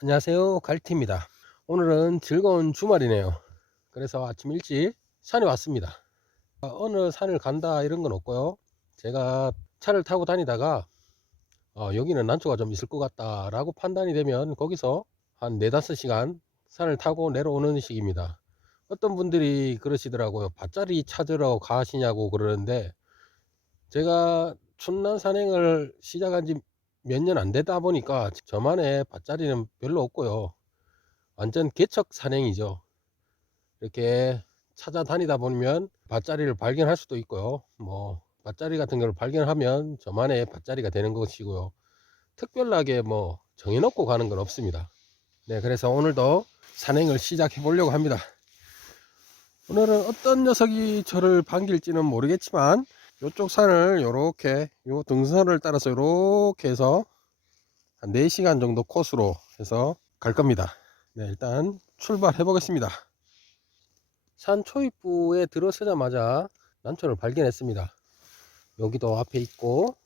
안녕하세요, 갈티입니다. 오늘은 즐거운 주말이네요. 그래서 아침 일찍 산에 왔습니다. 어느 산을 간다 이런 건 없고요. 제가 차를 타고 다니다가 여기는 난초가 좀 있을 것 같다 라고 판단이 되면 거기서 한 4~5시간 산을 타고 내려오는 식입니다. 어떤 분들이 그러시더라고요. 밭자리 찾으러 가시냐고 그러는데, 제가 춘난 산행을 시작한 지 몇 년 안 되다 보니까 저만의 밭자리는 별로 없고요. 완전 개척 산행이죠. 이렇게 찾아다니다 보면 밭자리를 발견할 수도 있고요. 뭐 밭자리 같은 걸 발견하면 저만의 밭자리가 되는 것이고요. 특별하게 뭐 정해놓고 가는 건 없습니다. 네, 그래서 오늘도 산행을 시작해 보려고 합니다. 오늘은 어떤 녀석이 저를 반길지는 모르겠지만 이쪽 산을 요렇게 요 등선을 따라서 요렇게 해서 한 4시간 정도 코스로 해서 갈 겁니다. 네, 일단 출발해 보겠습니다. 산 초입부에 들어서자마자 난초를 발견했습니다. 여기도 앞에 있고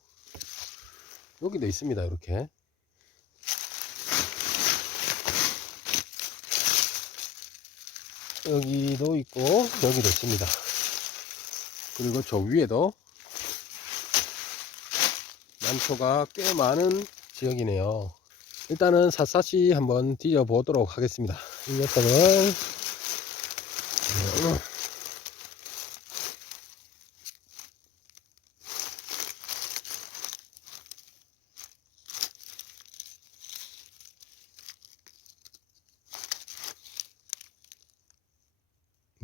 여기도 있습니다. 이렇게 여기도 있고 여기도 있습니다. 그리고 저 위에도 난초가 꽤 많은 지역이네요. 일단은 샅샅이 한번 뒤져 보도록 하겠습니다. 이 녀석은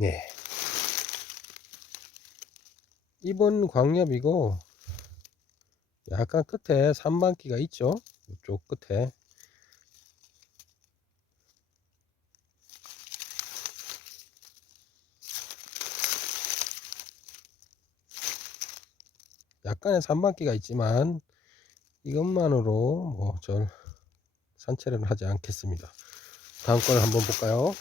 네, 이번 광엽이고 약간 끝에 산반기가 있죠. 이쪽 끝에 약간의 산반기가 있지만 이것만으로 뭐 절 산채를 하지 않겠습니다. 다음 걸 한번 볼까요?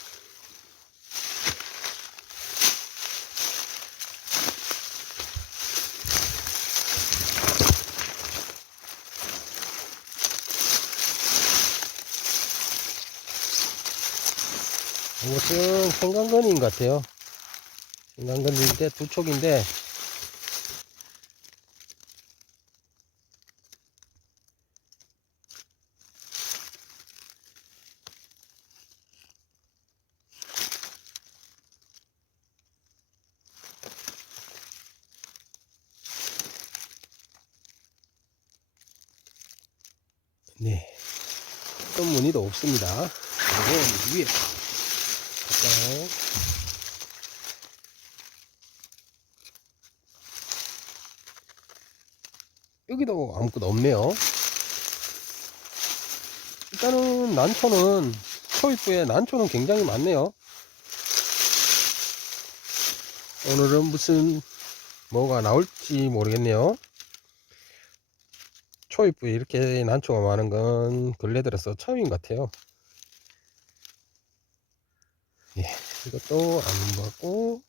이것은 생강건인 것 같아요. 생강건인데 두 촉인데 네, 어떤 무늬도 없습니다. 그리고 위에 볼까요? 여기도 아무것도 없네요. 일단은 난초는 초입부에 난초는 굉장히 많네요. 오늘은 무슨 뭐가 나올지 모르겠네요. 초입부에 이렇게 난초가 많은 건 근래 들어서 처음인 것 같아요. 예, 이것도 안 받고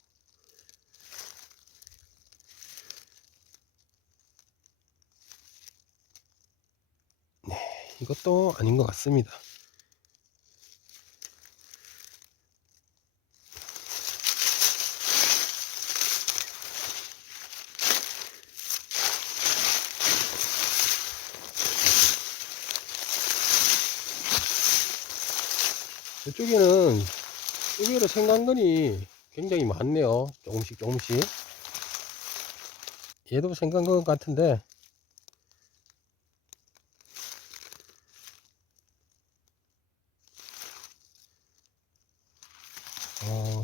이것도 아닌 것 같습니다. 이쪽에는 의외로 생강근이 굉장히 많네요. 조금씩 조금씩. 얘도 생강근 같은데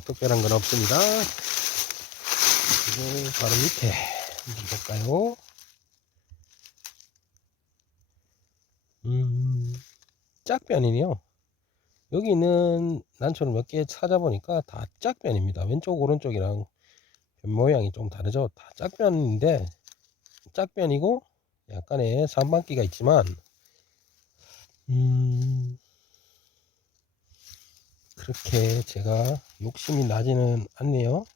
특별한 건 없습니다. 그리고 바로 밑에 한번 볼까요? 짝변이네요. 여기 있는 난초를 몇 개 찾아보니까 다 짝변입니다. 왼쪽 오른쪽이랑 변 모양이 좀 다르죠. 다 짝변인데 짝변이고 약간의 산반기가 있지만 그렇게 제가 욕심이 나지는 않네요.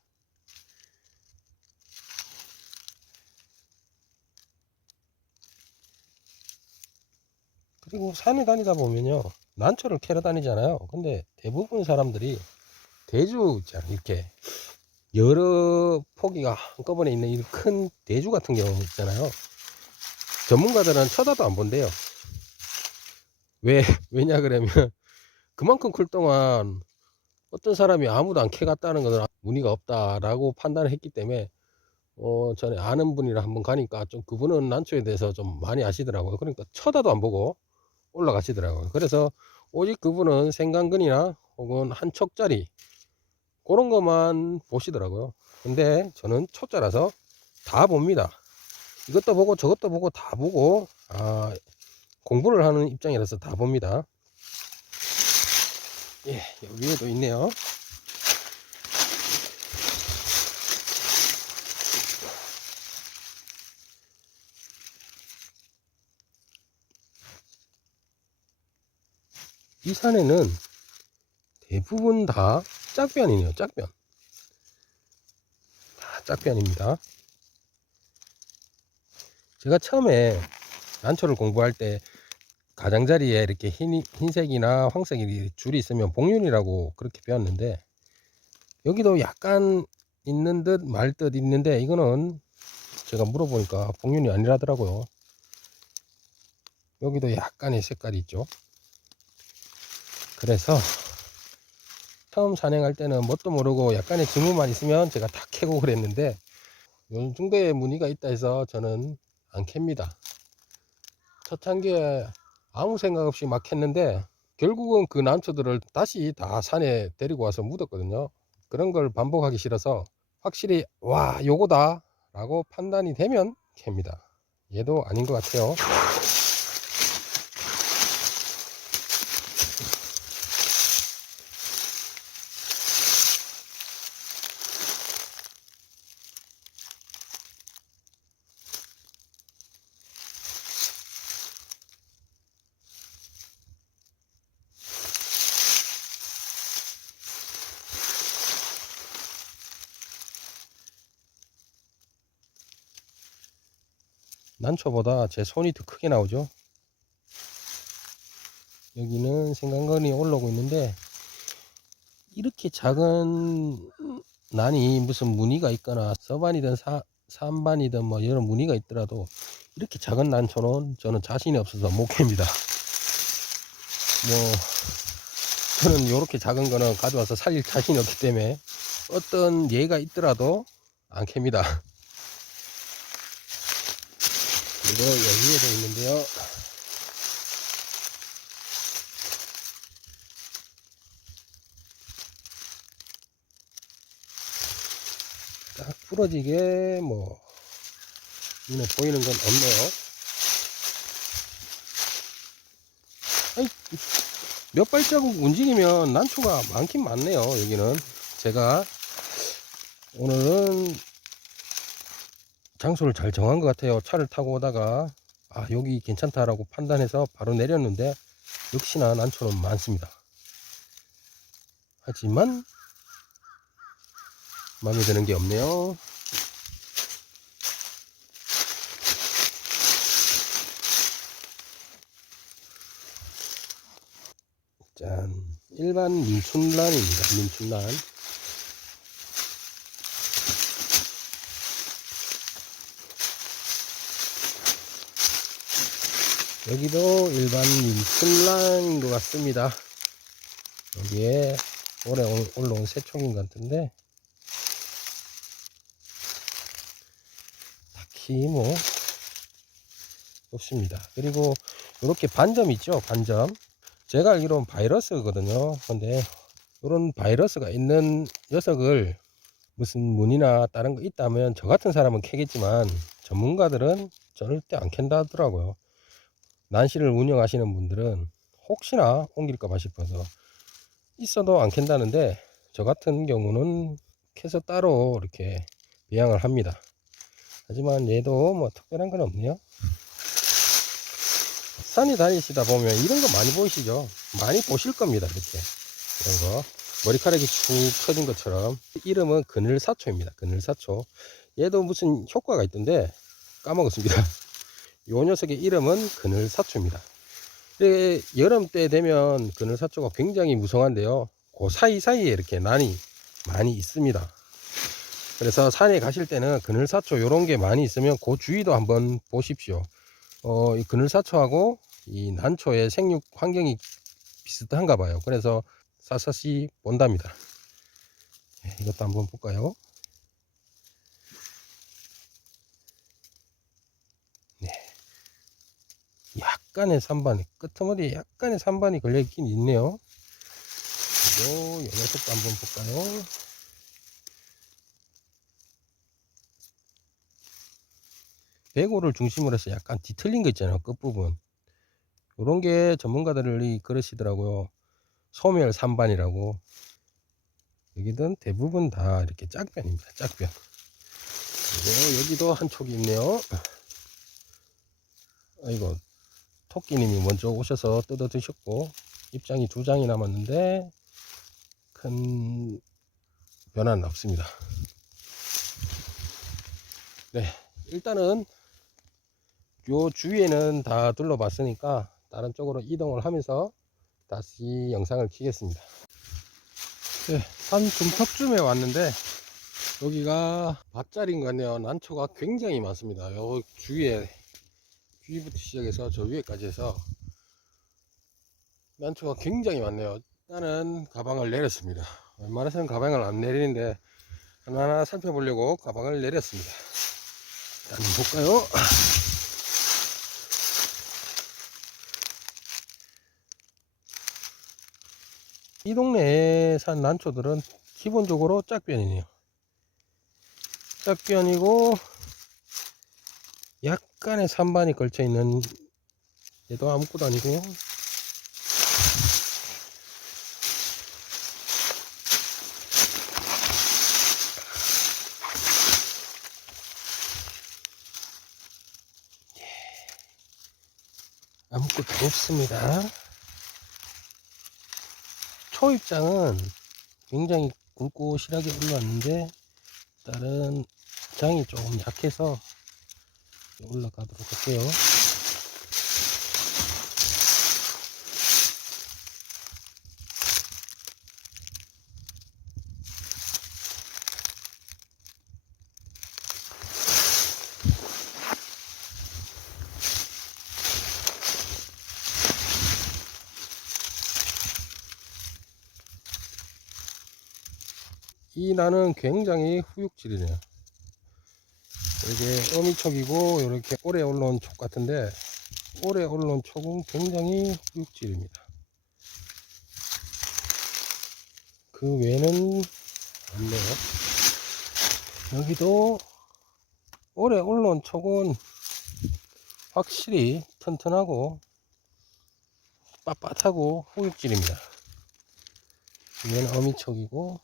그리고 산에 다니다 보면요, 난초를 캐러 다니잖아요. 근데 대부분 사람들이 대주 있잖아요. 이렇게 여러 포기가 한꺼번에 있는 이 큰 대주 같은 경우 있잖아요. 전문가들은 쳐다도 안 본대요. 왜냐 그러면 그만큼 클 동안 어떤 사람이 아무도 안 캐갔다는 것은 무늬가 없다라고 판단을 했기 때문에 전에 아는 분이랑 한번 가니까 좀 그분은 난초에 대해서 좀 많이 아시더라고요. 그러니까 쳐다도 안 보고 올라가시더라고요. 그래서 오직 그분은 생강근이나 혹은 한 촉짜리 그런 것만 보시더라고요. 근데 저는 초짜라서 다 봅니다. 이것도 보고 저것도 보고 다 보고 공부를 하는 입장이라서 다 봅니다. 예, 위에도 있네요. 이 산에는 대부분 다 짝변이네요. 짝변. 다 짝변입니다. 제가 처음에 난초를 공부할 때 가장자리에 이렇게 흰색이나 황색이 줄이 있으면 복륜이라고 그렇게 배웠는데, 여기도 약간 있는 듯 말 듯 있는데, 이거는 제가 물어보니까 복륜이 아니라더라고요. 여기도 약간의 색깔이 있죠. 그래서 처음 산행할 때는 뭣도 모르고 약간의 징후만 있으면 제가 다 캐고 그랬는데, 요 정도의 무늬가 있다 해서 저는 안 캡니다. 초창기에 아무 생각 없이 막 캤는데 결국은 그 난초들을 다시 다 산에 데리고 와서 묻었거든요. 그런 걸 반복하기 싫어서 확실히 와 요거다 라고 판단이 되면 캡니다. 얘도 아닌 것 같아요. 난초보다 제 손이 더 크게 나오죠. 여기는 생강건이 올라오고 있는데, 이렇게 작은 난이 무슨 무늬가 있거나 서반이든 산반이든 뭐 여러 무늬가 있더라도 이렇게 작은 난초는 저는 자신이 없어서 못 캡니다. 뭐 저는 이렇게 작은 거는 가져와서 살릴 자신이 없기 때문에 어떤 예가 있더라도 안 캡니다. 그리고 여기에도 있는데요. 딱 부러지게 뭐 눈에 보이는 건 없네요. 아니, 몇 발자국 움직이면 난초가 많긴 많네요. 여기는 제가 오늘은 장소를 잘 정한 것 같아요. 차를 타고 오다가 여기 괜찮다라고 판단해서 바로 내렸는데 역시나 난초는 많습니다. 하지만 마음에 드는 게 없네요. 짠, 일반 민춘란입니다. 민춘란. 여기도 일반 민춘란인 것 같습니다. 여기에 올해 올라온 새총인 것 같은데 딱히 뭐 없습니다. 그리고 이렇게 반점 있죠. 반점. 제가 알기로는 바이러스거든요. 근데 이런 바이러스가 있는 녀석을 무슨 무늬나 다른 거 있다면 저 같은 사람은 캐겠지만 전문가들은 절대 안 캔다 하더라고요. 난시를 운영하시는 분들은 혹시나 옮길까봐 싶어서 있어도 안 캔다는데, 저 같은 경우는 캐서 따로 이렇게 배양을 합니다. 하지만 얘도 뭐 특별한 건 없네요. 산에 다니시다 보면 이런 거 많이 보이시죠? 많이 보실 겁니다. 이렇게 이런 거 머리카락이 축 처진 것처럼. 이름은 그늘사초입니다. 그늘사초. 얘도 무슨 효과가 있던데 까먹었습니다. 요 녀석의 이름은 그늘사초입니다. 여름 때 되면 그늘사초가 굉장히 무성한데요. 그 사이사이에 이렇게 난이 많이 있습니다. 그래서 산에 가실 때는 그늘사초 요런 게 많이 있으면 그 주위도 한번 보십시오. 이 그늘사초하고 이 난초의 생육 환경이 비슷한가 봐요. 그래서 샅샅이 본답니다. 이것도 한번 볼까요? 네. 약간의 산반이, 끄트머리에 약간의 산반이 걸려 있긴 있네요. 그리고 이 녀석도 한번 볼까요? 배고를 중심으로 해서 약간 뒤틀린 거 있잖아요. 끝부분. 요런 게 전문가들이 그러시더라고요. 소멸 산반이라고. 여기는 대부분 다 이렇게 짝변입니다. 짝변. 그리고 여기도 한 촉이 있네요. 아이고, 토끼님이 먼저 오셔서 뜯어 드셨고, 입장이 2장이 남았는데 큰 변화는 없습니다. 네, 일단은 요 주위에는 다 둘러봤으니까 다른 쪽으로 이동을 하면서 다시 영상을 켜겠습니다. 네, 산 중턱쯤에 왔는데 여기가 밭자리인 것 같네요. 난초가 굉장히 많습니다. 요 주위부터 시작해서 저 위에까지 해서 난초가 굉장히 많네요. 일단은 가방을 내렸습니다. 웬만해서는 가방을 안 내리는데 하나하나 살펴보려고 가방을 내렸습니다. 한번 볼까요? 이 동네에 산 난초들은 기본적으로 짝변이네요. 짝변이고 약간의 산반이 걸쳐 있는, 얘도 아무것도 아니고, 아무것도 없습니다. 초입장은 굉장히 굵고 실하게 올라왔는데 다른 장이 조금 약해서 올라가도록 할게요. 이 나는 굉장히 후육질이네요. 이게 어미촉이고 이렇게 오래 올라온 촉 같은데, 오래 올라온 촉은 굉장히 후육질입니다. 그 외에는 없네요. 여기도 오래 올라온 촉은 확실히 튼튼하고 빳빳하고 후육질입니다. 얘는 어미촉이고,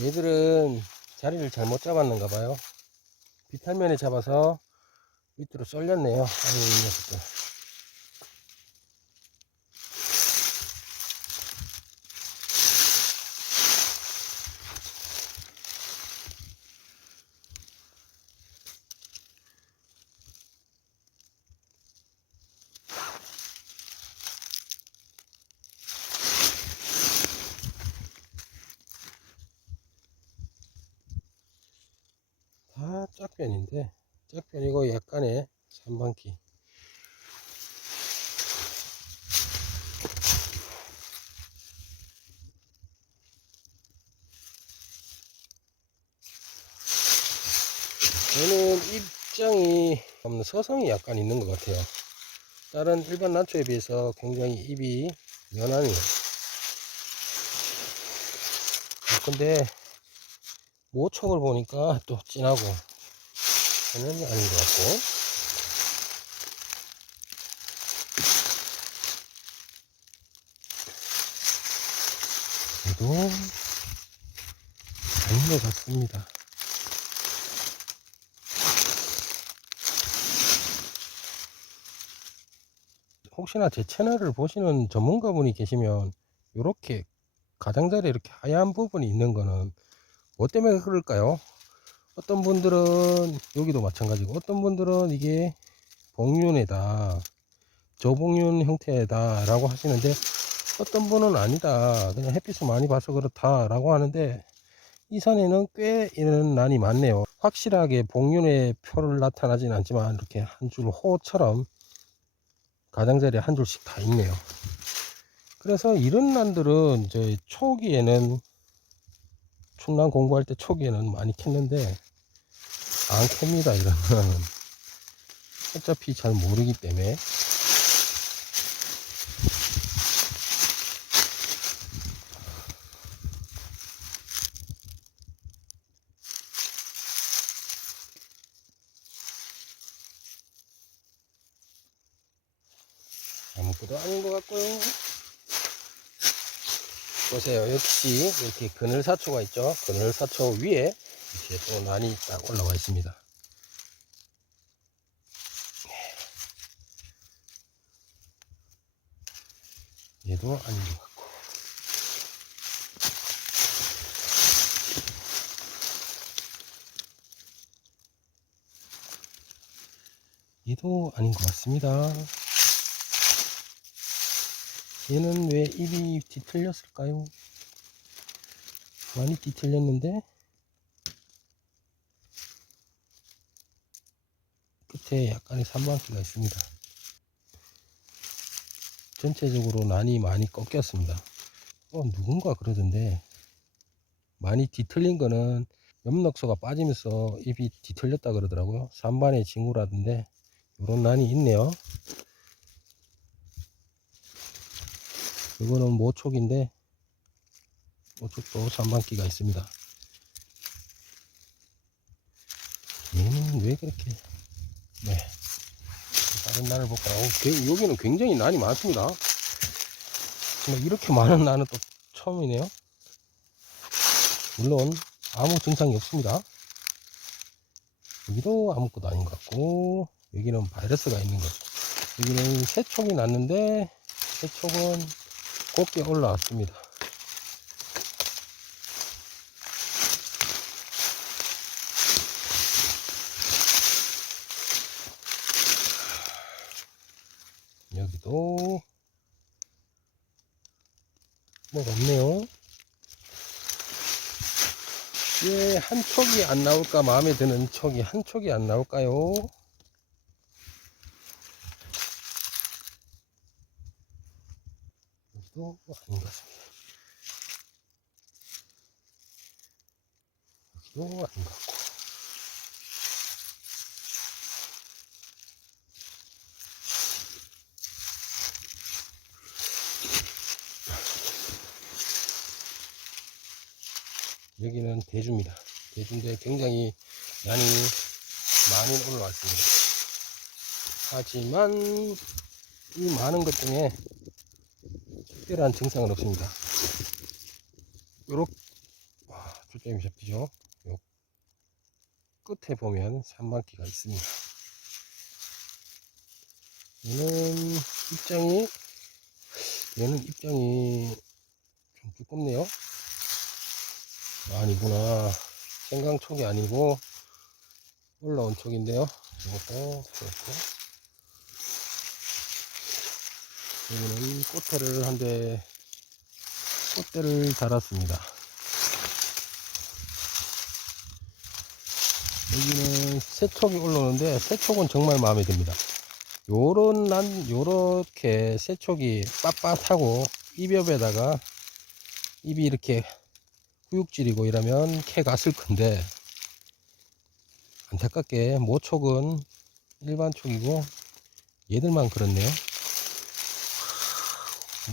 얘들은 자리를 잘못 잡았는가 봐요. 비탈면에 잡아서 밑으로 쏠렸네요. 아유, 이 녀석들. 다 짝변인데, 짝변이고 약간의 산반기. 얘는 입장이 없는 서성이 약간 있는 것 같아요. 다른 일반 난초에 비해서 굉장히 입이 연하네요. 근데 모촉을 보니까 또 진하고 얘는 아닌 것 같고, 얘도 아닌 것 같습니다. 혹시나 제 채널을 보시는 전문가분이 계시면 이렇게 가장자리에 이렇게 하얀 부분이 있는 거는 뭐 때문에 그럴까요? 어떤 분들은 여기도 마찬가지고, 어떤 분들은 이게 복륜이다, 저복륜 형태다 라고 하시는데, 어떤 분은 아니다, 그냥 햇빛을 많이 봐서 그렇다 라고 하는데, 이 산에는 꽤 이런 난이 많네요. 확실하게 복륜의 표를 나타나진 않지만 이렇게 한 줄 호처럼 가장자리에 한 줄씩 다 있네요. 그래서 이런 난들은 이제 초기에는, 충남 공부할 때 초기에는 많이 캤는데 안 캡니다. 이런 거는 어차피 잘 모르기 때문에. 아무것도 아닌 것 같고요. 보세요. 역시 이렇게 그늘사초가 있죠. 그늘사초 위에 이렇게 또 난이 딱 올라와 있습니다. 얘도 아닌 것 같고, 얘도 아닌 것 같습니다. 얘는 왜 입이 뒤틀렸을까요? 많이 뒤틀렸는데 끝에 약간의 산방기가 있습니다. 전체적으로 난이 많이 꺾였습니다. 누군가 그러던데, 많이 뒤틀린 거는 엽록소가 빠지면서 입이 뒤틀렸다 그러더라고요. 산반의 징후라던데 이런 난이 있네요. 이거는 모촉인데, 모촉도 산반기가 있습니다. 얘는 왜 그렇게, 네, 다른 난을 볼까요? 여기는 굉장히 난이 많습니다. 정말 이렇게 많은 난은 또 처음이네요. 물론 아무 증상이 없습니다. 여기도 아무것도 아닌 것 같고, 여기는 바이러스가 있는 것 같고, 여기는 새촉이 났는데 새촉은 곱게 올라왔습니다. 여기도 뭐가 없네요. 왜 한 촉이 안 나올까? 마음에 드는 촉이 한 촉이 안 나올까요? 여기도 아닌 것 같습니다. 여기도 아닌 것 같고, 여기는 대주입니다. 대주인데 굉장히 난이 많이 올라왔습니다. 하지만 이 많은 것 중에 특별한 증상은 없습니다. 요렇게 초점이 잡히죠. 요 끝에 보면 산만기가 있습니다. 얘는 입장이 좀 두껍네요. 아니구나, 생강촉이 아니고 올라온 촉인데요. 이것도 그렇고, 여기는 꽃대를 한 대, 꽃대를 달았습니다. 여기는 새촉이 올라오는데, 새촉은 정말 마음에 듭니다. 요렇게 새촉이 빳빳하고 입엽에다가 입이 이렇게 후육질이고 이러면 캐가 쓸 건데, 안타깝게 모촉은 일반 촉이고 얘들만 그렇네요.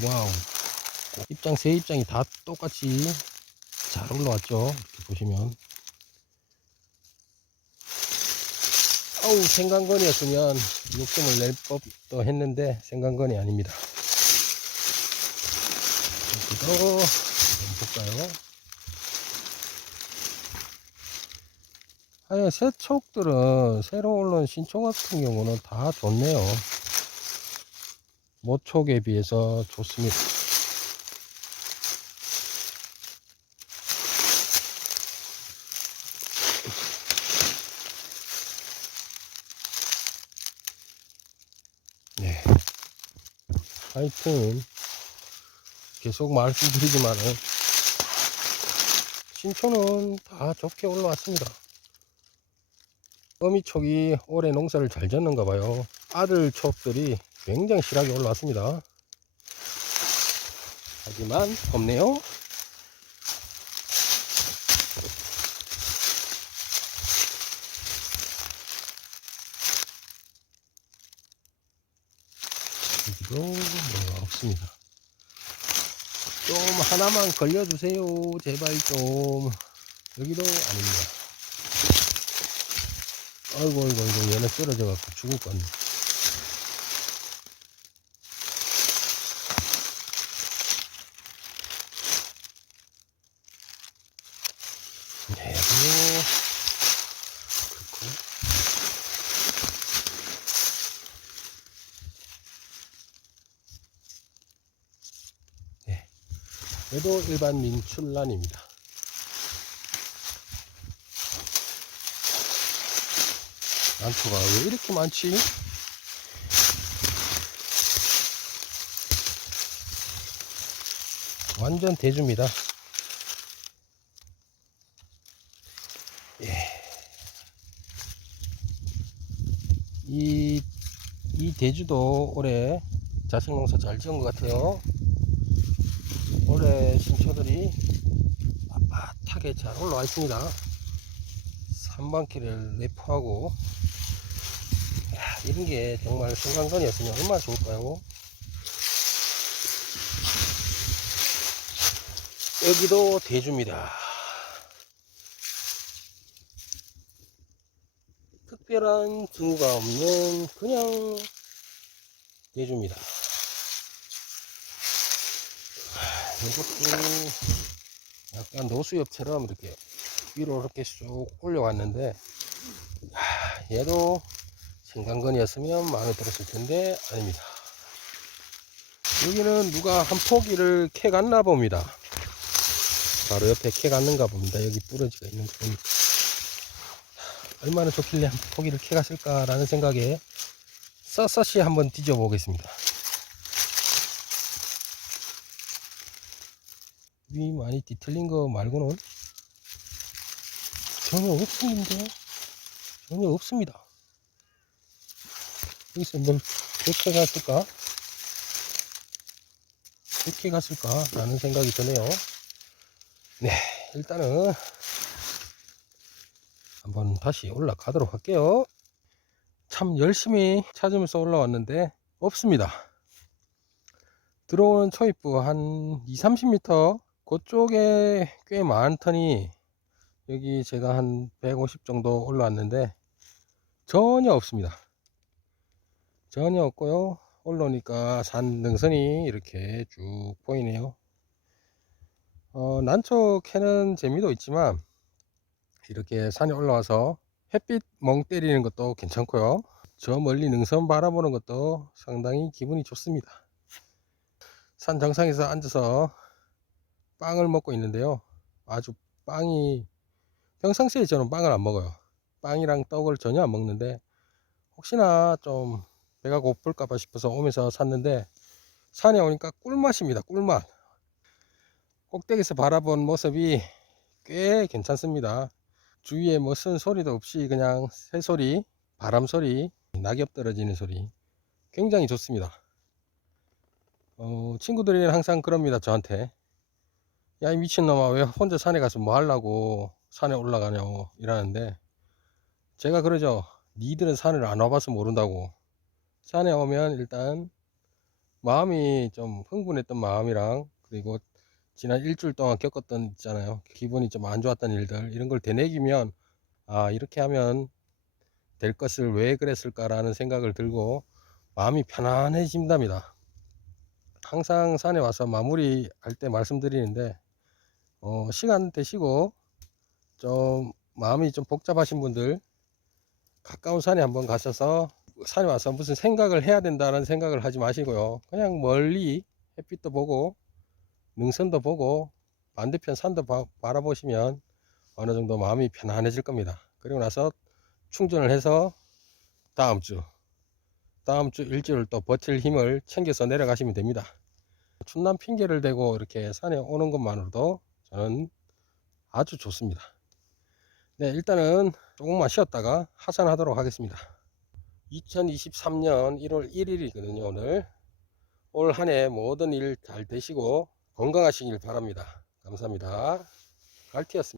와우, 새 입장이 다 똑같이 잘 올라왔죠. 이렇게 보시면, 아우, 생강건이었으면 욕심을 낼 법도 했는데 생강건이 아닙니다. 여기도 한번 볼까요? 아예 새촉들은 새로 올라온 신초 같은 경우는 다 좋네요. 모촉에 비해서 좋습니다. 네. 하여튼 계속 말씀드리지만은 신초는 다 좋게 올라왔습니다. 어미촉이 올해 농사를 잘 졌는가 봐요. 아들 촉들이 굉장히 실하게 올라왔습니다. 하지만 없네요. 여기도 뭐가 없습니다. 좀 하나만 걸려주세요. 제발 좀. 여기도 아닙니다. 아이고 얘는 쓰러져 갖고 죽을 것 같네. 얘도 그렇고. 네. 얘도 일반 민출란입니다. 난초가 왜 이렇게 많지? 완전 대주입니다. 예. 이 대주도 올해 자식농사 잘 지은 것 같아요. 올해 신초들이 빳빳하게 잘 올라와 있습니다. 3반키를 내포하고, 이런 게 정말 생강건이었으면 얼마나 좋을까요? 여기도 대주입니다. 특별한 징후가 없는 그냥 대주입니다. 이것도 약간 노수엽처럼 이렇게 위로 이렇게 쭉 올려왔는데, 얘도 생강건이었으면 마음에 들었을 텐데 아닙니다. 여기는 누가 한 포기를 캐 갔나 봅니다. 바로 옆에 캐 갔는가 봅니다. 여기 부러지가 있는 거 보니까 얼마나 좋길래 한 포기를 캐 갔을까 라는 생각에 샅샅이 한번 뒤져 보겠습니다. 위 많이 뒤틀린 거 말고는 전혀 없는데, 전혀 없습니다. 여기서 뭘 그렇게 갔을까? 그렇게 갔을까? 라는 생각이 드네요. 네, 일단은 한번 다시 올라가도록 할게요. 참 열심히 찾으면서 올라왔는데 없습니다. 들어오는 초입부 한 20-30m 그쪽에 꽤 많더니 여기 제가 한 150 정도 올라왔는데 전혀 없습니다. 전혀 없고요. 올라오니까 산 능선이 이렇게 쭉 보이네요. 난초 캐는 재미도 있지만 이렇게 산에 올라와서 햇빛 멍 때리는 것도 괜찮고요. 저 멀리 능선 바라보는 것도 상당히 기분이 좋습니다. 산 정상에서 앉아서 빵을 먹고 있는데요. 아주 빵이, 평상시에 저는 빵을 안 먹어요. 빵이랑 떡을 전혀 안 먹는데 혹시나 좀 배가 고플까봐 싶어서 오면서 샀는데 산에 오니까 꿀맛입니다. 꿀맛. 꼭대기에서 바라본 모습이 꽤 괜찮습니다. 주위에 뭐 쓴 소리도 없이 그냥 새소리, 바람소리, 낙엽 떨어지는 소리 굉장히 좋습니다. 친구들이 항상 그럽니다. 저한테 야 이 미친놈아 왜 혼자 산에 가서 뭐 하려고 산에 올라가냐고 이러는데 제가 그러죠. 니들은 산을 안 와봐서 모른다고. 산에 오면 일단 마음이 좀 흥분했던 마음이랑 그리고 지난 일주일 동안 겪었던 있잖아요. 기분이 좀 안 좋았던 일들 이런 걸 되뇌기면 아 이렇게 하면 될 것을 왜 그랬을까라는 생각을 들고 마음이 편안해진답니다. 항상 산에 와서 마무리 할 때 말씀드리는데 시간 되시고 좀 마음이 좀 복잡하신 분들 가까운 산에 한번 가셔서 산에 와서 무슨 생각을 해야 된다는 생각을 하지 마시고요. 그냥 멀리 햇빛도 보고 능선도 보고 반대편 산도 바라보시면 어느 정도 마음이 편안해질 겁니다. 그리고 나서 충전을 해서 다음 주 일주를 또 버틸 힘을 챙겨서 내려가시면 됩니다. 춘남 핑계를 대고 이렇게 산에 오는 것만으로도 저는 아주 좋습니다. 네, 일단은 조금만 쉬었다가 하산하도록 하겠습니다. 2023년 1월 1일이거든요. 오늘 올 한 해 모든 일 잘 되시고 건강하시길 바랍니다. 감사합니다. 갈티였습니다.